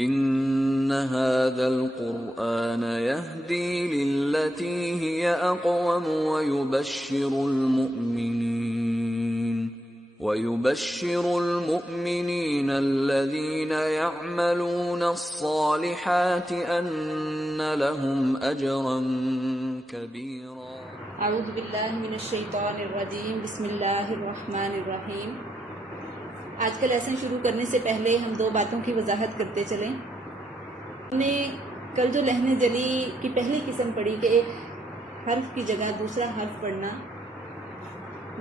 इन्न हाज़ल क़ुरआन यहदी लिल्लती हिय अक़वम वयुबश्शिरुल मुअमिनीन अल्लज़ीन यअमलूनस्सालिहाति अन्न लहुम अजरन कबीरा। अऊज़ु बिल्लाहि मिनश्शैतानिर्रजीम बिस्मिल्लाहिर्रहमानिर्रहीम। आज का लेसन शुरू करने से पहले हम दो बातों की वजाहत करते चलें। हमने कल जो लहने जली की पहली किस्म पढ़ी कि एक हर्फ की जगह दूसरा हर्फ पढ़ना,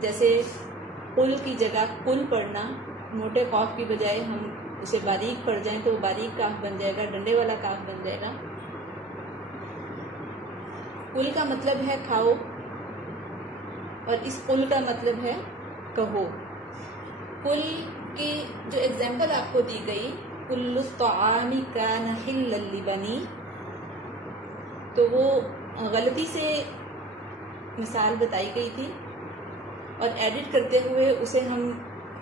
जैसे कुल की जगह कुल पढ़ना, मोटे कॉफ की बजाय हम उसे बारीक पढ़ जाएं तो बारीक काफ बन जाएगा, डंडे वाला काफ बन जाएगा। कुल का मतलब है खाओ और इस कुल का मतलब है कहो। कुल की जो एग्जाम्पल आपको दी गई, कुल्लु त्वामी कान हिल्लल लिबनी, तो वो गलती से मिसाल बताई गई थी और एडिट करते हुए उसे हम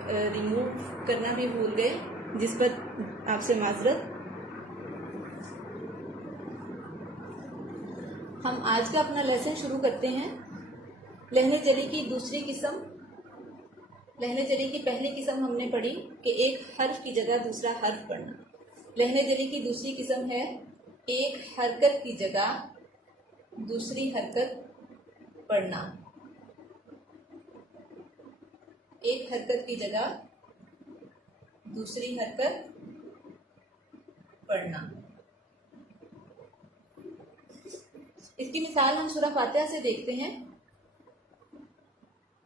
रिमूव करना भी भूल गए, जिस पर आपसे माजरत। हम आज का अपना लेसन शुरू करते हैं। लहने जली की दूसरी किस्म, लहने जली की पहली किस्म हमने पढ़ी कि एक हर्फ की जगह दूसरा हर्फ पढ़ना। लहने जली की दूसरी किस्म है एक हरकत की जगह दूसरी हरकत पढ़ना। एक हरकत की जगह दूसरी हरकत पढ़ना। इसकी मिसाल हम सूरह फातिहा से देखते हैं।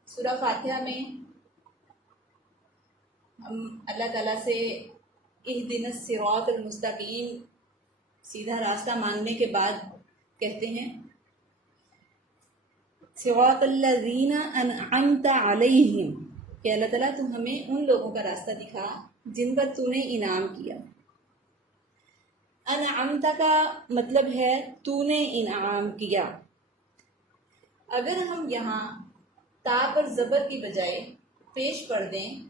सूरह फातिहा में हम अल्लाह ताला से इहदिनस सिरातल मुस्तकीम, सीधा रास्ता मांगने के बाद कहते हैं सिरातल लज़ीना अनअमता अलैहिम, कि अल्लाह ताला तू हमें उन लोगों का रास्ता दिखा जिन पर तूने इनाम किया। अनअमता का मतलब है तूने इनाम किया। अगर हम यहाँ ता पर जबर की बजाय पेश पढ़ दें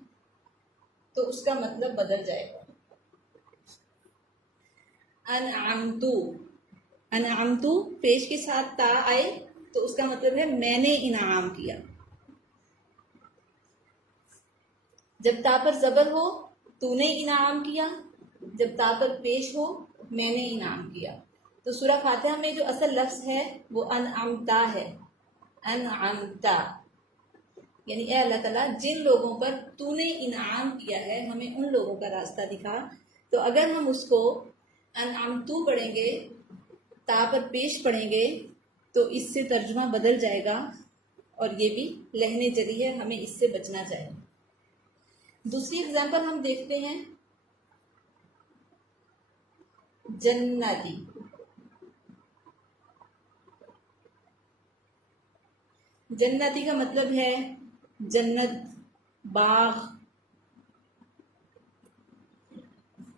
तो उसका मतलब बदल जाएगा। अनअमतु, अनअमतु पेश के साथ ता आए तो उसका मतलब है मैंने इनाम किया। जब ता पर जबर हो तूने इनाम किया, जब ता पर पेश हो मैंने इनाम किया। तो सूरह फातिहा में जो असल लफ्ज है वो अनअमता है। अनअमता यानी ए अल्लाह ताला जिन लोगों पर तूने इनाम किया है हमें उन लोगों का रास्ता दिखा। तो अगर हम उसको अनअमतु पढ़ेंगे, ता पर पेश पढ़ेंगे तो इससे तर्जुमा बदल जाएगा और ये भी लहने जली है, हमें इससे बचना चाहिए। दूसरी एग्जाम्पल हम देखते हैं जन्नती। जन्नती का मतलब है जन्नत, बाग।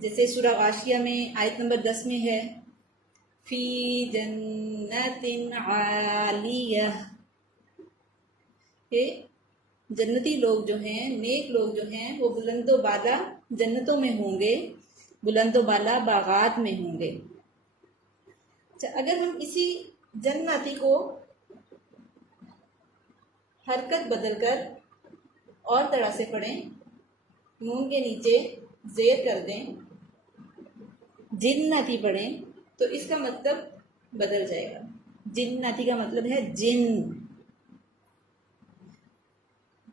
जैसे सूरह गाशिया में आयत नंबर 10 में है फी जन्नतिन आलियह, के जन्नती लोग जो हैं, नेक लोग जो हैं वो बुलंदो बाला जन्नतों में होंगे, बुलंदो बाला बागात में होंगे। अच्छा, अगर हम इसी जन्नती को हरकत बदलकर और तरह से पढ़ें, नून के नीचे जेर कर दें, जिन्नती पढ़ें तो इसका मतलब बदल जाएगा। जिन्नती का मतलब है जिन,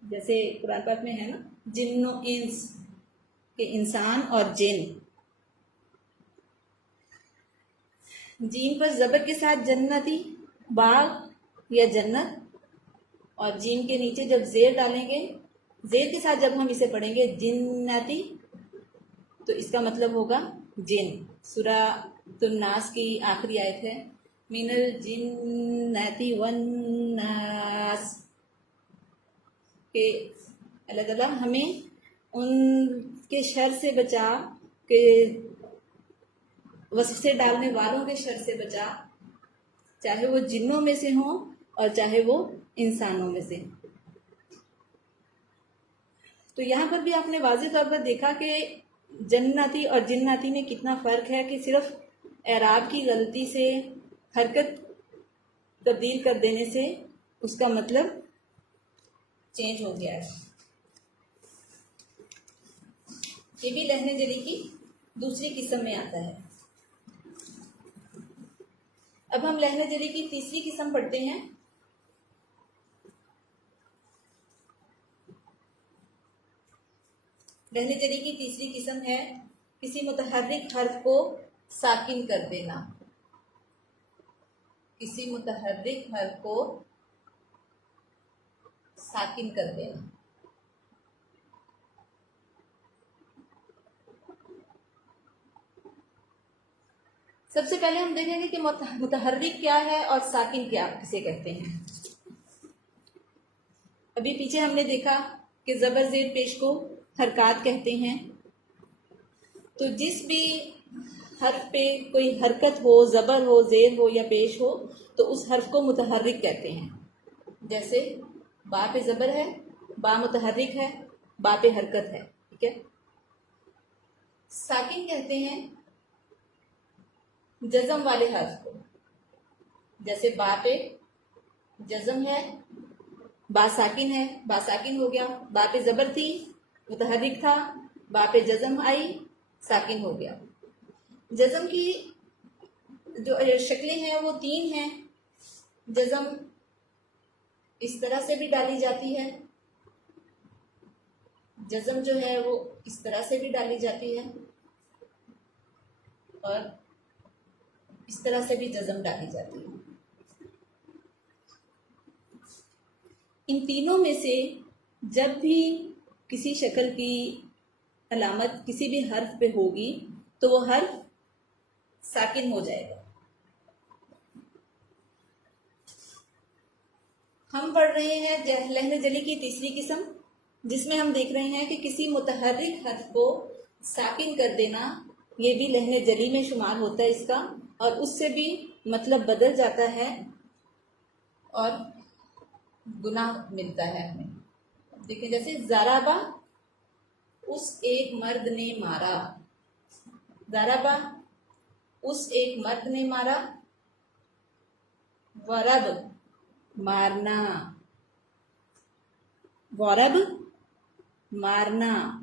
जैसे कुरान पाक में है ना जिन्नो इंस, के इंसान और जिन। जीन पर जबर के साथ जन्नती, बाग या जन्नत, और जीन के नीचे जब जेर डालेंगे, जेर के साथ जब हम इसे पढ़ेंगे जिन्नती तो इसका मतलब होगा जिन। सूरह नास की आखिरी आयत है मिनल जिन्नती वन्नास, के अल्लाह ताला हमें उनके शर से बचा, के वसवसे डालने वालों के शर से बचा, चाहे वो जिन्नों में से हों और चाहे वो इंसानों में से। तो यहाँ पर भी आपने वाज़ेह तौर पर देखा कि जन्नती और जिन्नती में कितना फ़र्क है कि सिर्फ एराब की गलती से हरकत तब्दील कर देने से उसका मतलब चेंज हो गया है। ये भी लहने जली की दूसरी किस्म में आता है। अब हम लहने जली की तीसरी किस्म पढ़ते हैं। लहने जली की तीसरी किस्म है किसी मुतहर्रिक हर्फ को साकिन कर देना। किसी मुतहर्रिक हर्फ को साकिन कर देना। सबसे पहले हम देखेंगे कि मुतहर्रिक क्या है और साकिन क्या किसे कहते हैं। अभी पीछे हमने देखा कि ज़बर ज़ेर पेश को हरकात कहते हैं। तो जिस भी हर्फ पे कोई हरकत हो, ज़बर हो, ज़ेर हो या पेश हो, तो उस हर्फ को मुतहर्रिक कहते हैं। जैसे बा पे ज़बर है, बा मुतहर्रिक है, बा पे हरकत है, ठीक है। साकिन कहते हैं जज़म वाले हर्फ को। जैसे बा पे जज़म है, बा साकिन है, बा साकिन हो गया। बा पे ज़बर थी, मुतहर्रिक था, बा पे जज़म आई, साकिन हो गया। जज़म की जो शक्लें हैं वो तीन हैं। जज़म इस तरह से भी डाली जाती है, जज़म जो है वो इस तरह से भी डाली जाती है, और इस तरह से भी जज़म डाली जाती है। इन तीनों में से जब भी किसी शक्ल की अलामत किसी भी हर्फ पे होगी तो वो हर्फ साकिन हो जाएगा। हम पढ़ रहे हैं लहने जली की तीसरी किस्म, जिसमें हम देख रहे हैं कि किसी मुतहर्रिक हर्फ को साकिन कर देना ये भी लहने जली में शुमार होता है इसका, और उससे भी मतलब बदल जाता है और गुनाह मिलता है हमें। देखिए जैसे ज़राबा उस एक मर्द ने मारा। ज़राबा उस एक मर्द ने मारा। वरब मारना, वरब मारना।